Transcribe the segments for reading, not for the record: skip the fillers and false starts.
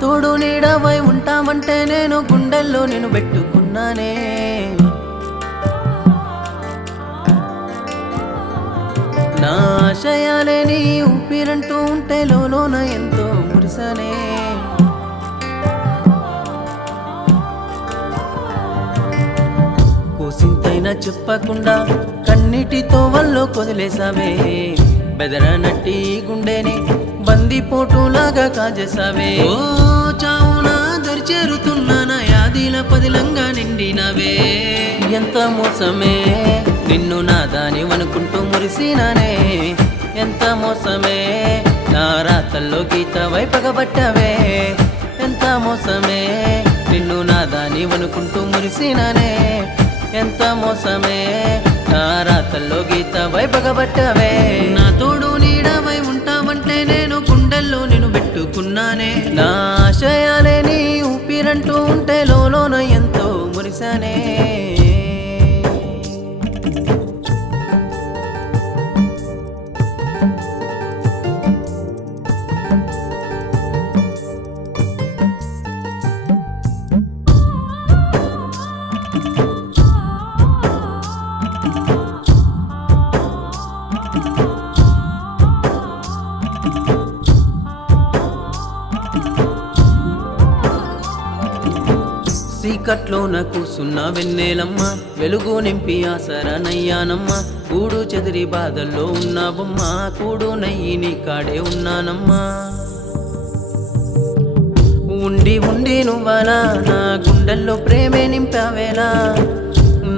తోడు నీడవై ఉంటామంటే నేను గుండెల్లో నేను పెట్టుకున్నానే నా ఆశయాలే నీ ఊపిరంటూ ఉంటే లోన ఎంతో మురిసనే కోసింతైనా చెప్పకుండా కన్నిటితో వల్లో కొదిలేసావే బెదరనట్టి గుండెని బందిపోటులాగా కాజేసావే ఓ చావునా దరిచేరుతున్నా యాదిల పదిలంగా నిండినవే ఎంత మోసమే నిన్ను నాదాని అనుకుంటూ మురిసినానే ఎంత మోసమే నా రాతల్లో గీత వైపగబట్టవే ఎంత మోసమే నిన్ను నాదాని అనుకుంటూ మురిసినానే ఎంత మోసమే నా రాతల్లో గీత వైపగబట్టవే నా తోడు నీడవై ఉంటామంటే నేను గుండెల్లో నేను పెట్టుకున్నానే నా ఆశయాలే నీ ఊపిరంటూ ఉంటే లోన ఎంతో మురిసానే చీకట్లోన కూసున్న వెన్నెలమ్మ వెలుగు నింపి ఆసరనయ్యానమ్మ కూడు చెదిరి బాధల్లో ఉన్నావమ్మ కూడు నయ్యి నీ కాడే ఉన్నానమ్మా ఉండి ఉండి నువ్వలా నా గుండెల్లో ప్రేమే నింపావేలా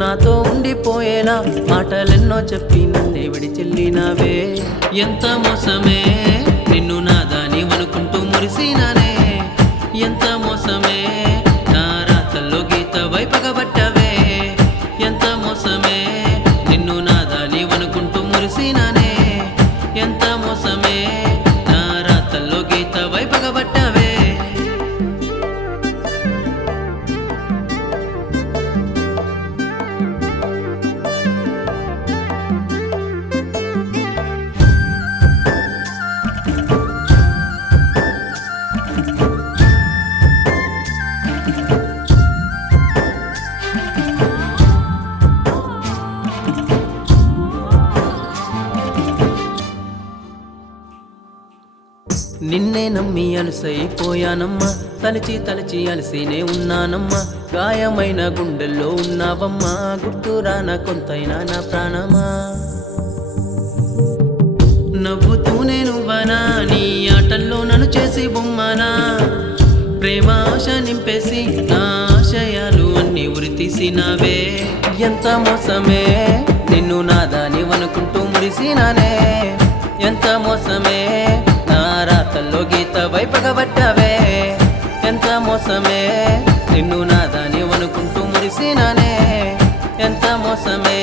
నాతో ఉండిపోయేలా మాటలెన్నో చెప్పి నన్నే విడిచెల్లినావే ఎంత మోసమే నిన్ను నాదాని అనుకుంటూ మురిసినానే ఎంత మోసమే గీత వైపగబట్టవే ఎంత మోసమే నిన్ను నాదాని అనుకుంటూ మురిసినానే ఎంత మోసమే నా రాతల్లో గీత వైపగబట్టవే నిన్నే నమ్మి అలసైపోయానమ్మా తలచి తలచి అలసినే ఉన్నానమ్మా గాయమైన గుండెల్లో ఉన్నావమ్మా గుర్తురాన కొంతైనా నా ప్రాణమా నవ్వుతూనే నువ్వనా నీ ఆటల్లో నన్ను చేసి బొమ్మనా ప్రేమ ఆశ నింపేసి నా ఆశయాలు అన్ని ఉరి తీసినావే ఎంత మోసమే నిన్ను నాదాని అనుకుంటూ మురిసినానే ఎంత మోసమే నా రాతల్లో గీత వైపగబట్టవే ఎంత మోసమే నిన్ను నాదాని అనుకుంటూ మురిసినానే ఎంత మోసమే